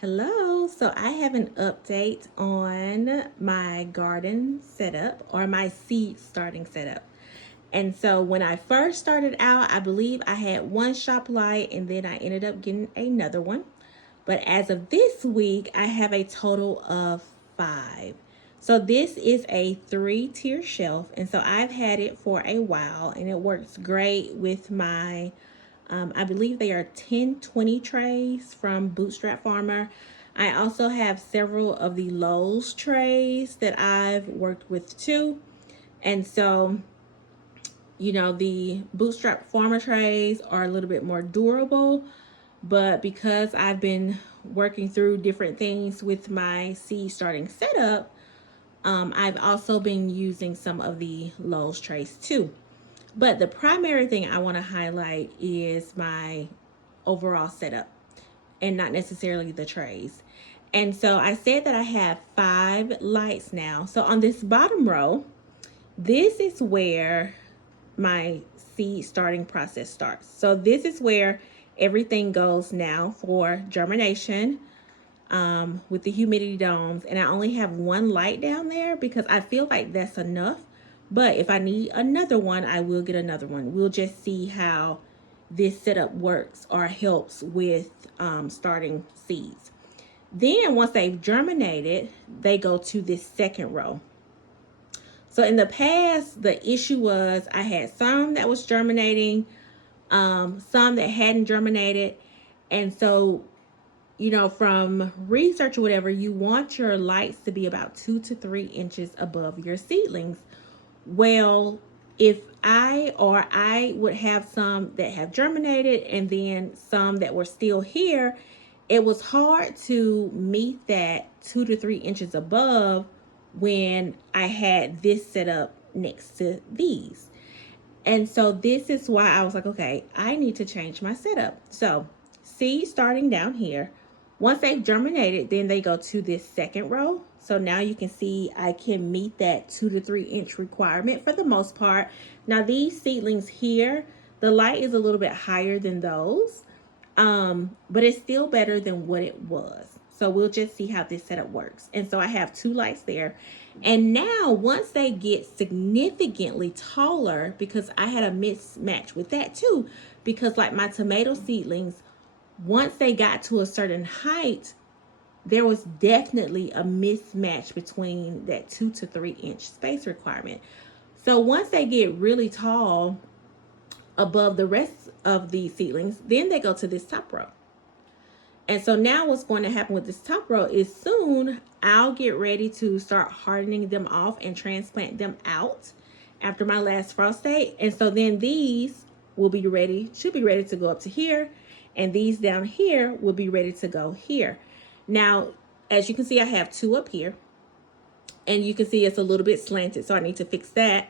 Hello, so I have an update on my garden setup or my seed starting setup. And so when I first started out, I believe I had one shop light and then I ended up getting another one. But as of this week, I have a total of five. So this is a 3-tier shelf. And so I've had it for a while and it works great with my I believe they are 1020 trays from Bootstrap Farmer. I also have several of the Lowe's trays that I've worked with too. And so, the Bootstrap Farmer trays are a little bit more durable, but because I've been working through different things with my seed starting setup, I've also been using some of the Lowe's trays too. But the primary thing I want to highlight is my overall setup and not necessarily the trays. And so I said that I have 5 lights now. So on this bottom row, this is where my seed starting process starts. So this is where everything goes now for germination with the humidity domes. And I only have one light down there because I feel like that's enough. But if I need another one, I will get another one. We'll just see how this setup works or helps with starting seeds. Then once they've germinated, they go to this second row. So in the past, the issue was I had some that was germinating, some that hadn't germinated. And so, from research or whatever, you want your lights to be about 2 to 3 inches above your seedlings. Well, if I would have some that have germinated and then some that were still here, it was hard to meet that 2 to 3 inches above when I had this set up next to these. And so this is why I was like, okay, I need to change my setup. So seeds starting down here. Once they've germinated, then they go to this second row. So now you can see I can meet that 2 to 3 inch requirement for the most part. Now these seedlings here, the light is a little bit higher than those, but it's still better than what it was. So we'll just see how this setup works. And so I have 2 lights there. And now once they get significantly taller, because I had a mismatch with that too, because like my tomato seedlings, once they got to a certain height, there was definitely a mismatch between that 2 to 3 inch space requirement. So once they get really tall above the rest of the seedlings, then they go to this top row. And so now what's going to happen with this top row is soon I'll get ready to start hardening them off and transplant them out after my last frost date. And so then these will be ready, should be ready to go up to here. And these down here will be ready to go here. Now, as you can see, I have 2 up here. And you can see it's a little bit slanted, so I need to fix that.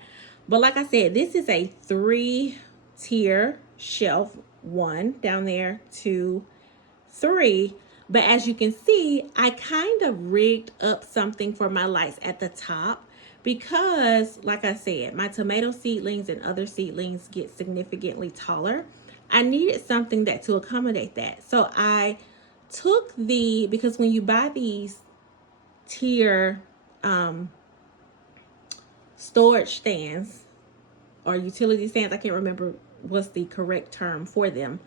But like I said, this is a 3-tier shelf. 1 down there, 2, 3. But as you can see, I kind of rigged up something for my lights at the top because, like I said, my tomato seedlings and other seedlings get significantly taller. I needed something that to accommodate that. So I took because when you buy these tier storage stands or utility stands, I can't remember what's the correct term for them.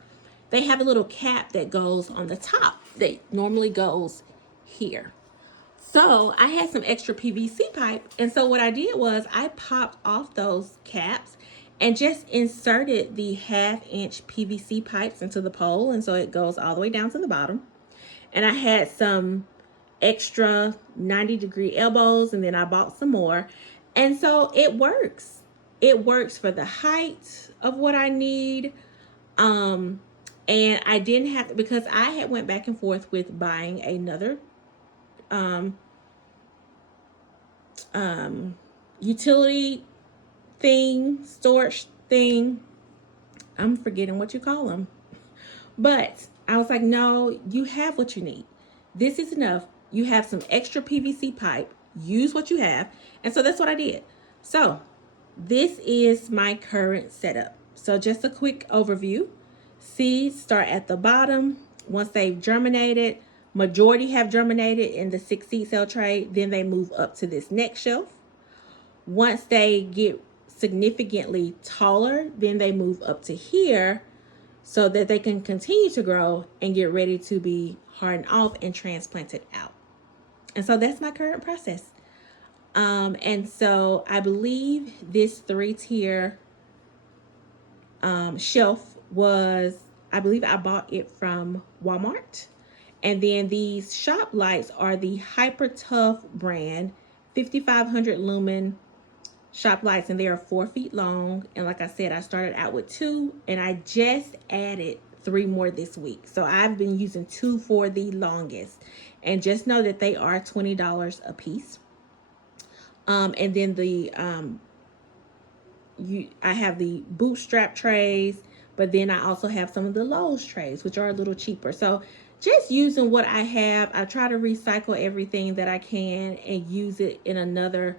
They have a little cap that goes on the top that normally goes here. So I had some extra PVC pipe. And so what I did was I popped off those caps and just inserted the 1/2-inch PVC pipes into the pole. And so it goes all the way down to the bottom. And I had some extra 90-degree elbows and then I bought some more. And so it works. It works for the height of what I need. And I didn't have to, because I had went back and forth with buying another utility thing, storage thing. I'm forgetting what you call them. But I was like, no, you have what you need. This is enough. You have some extra PVC pipe. Use what you have. And so that's what I did. So this is my current setup. So just a quick overview. Seeds start at the bottom. Once they've germinated, Majority have germinated in the 6 seed cell tray. Then they move up to this next shelf. Once they get significantly taller, then they move up to here so that they can continue to grow and get ready to be hardened off and transplanted out. And so that's my current process. And so I believe this 3-tier shelf was, I believe I bought it from Walmart. And then these shop lights are the Hyper Tough brand, 5500 lumen shop lights, and they are 4 feet long. And like I said, I started out with 2 and I just added 3 more this week. So I've been using 2 for the longest. And just know that they are $20 a piece. And then the I have the Bootstrap trays, but then I also have some of the Lowe's trays, which are a little cheaper. So just using what I have, I try to recycle everything that I can and use it in another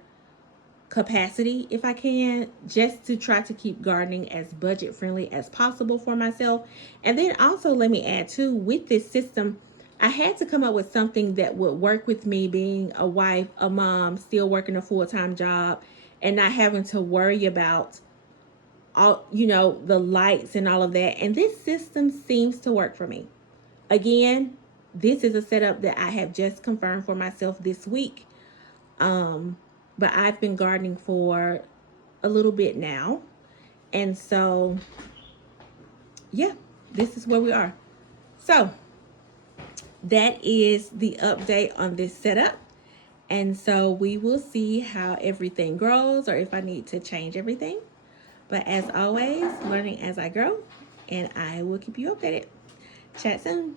capacity if I can, just to try to keep gardening as budget friendly as possible for myself. And then also let me add too, with this system, I had to come up with something that would work with me being a wife, a mom, still working a full-time job, and not having to worry about all, the lights and all of that. And this system seems to work for me. Again, this is a setup that I have just confirmed for myself this week. But I've been gardening for a little bit now. And so, yeah, this is where we are. So that is the update on this setup. And so we will see how everything grows or if I need to change everything. But as always, learning as I grow, and I will keep you updated. Chat soon.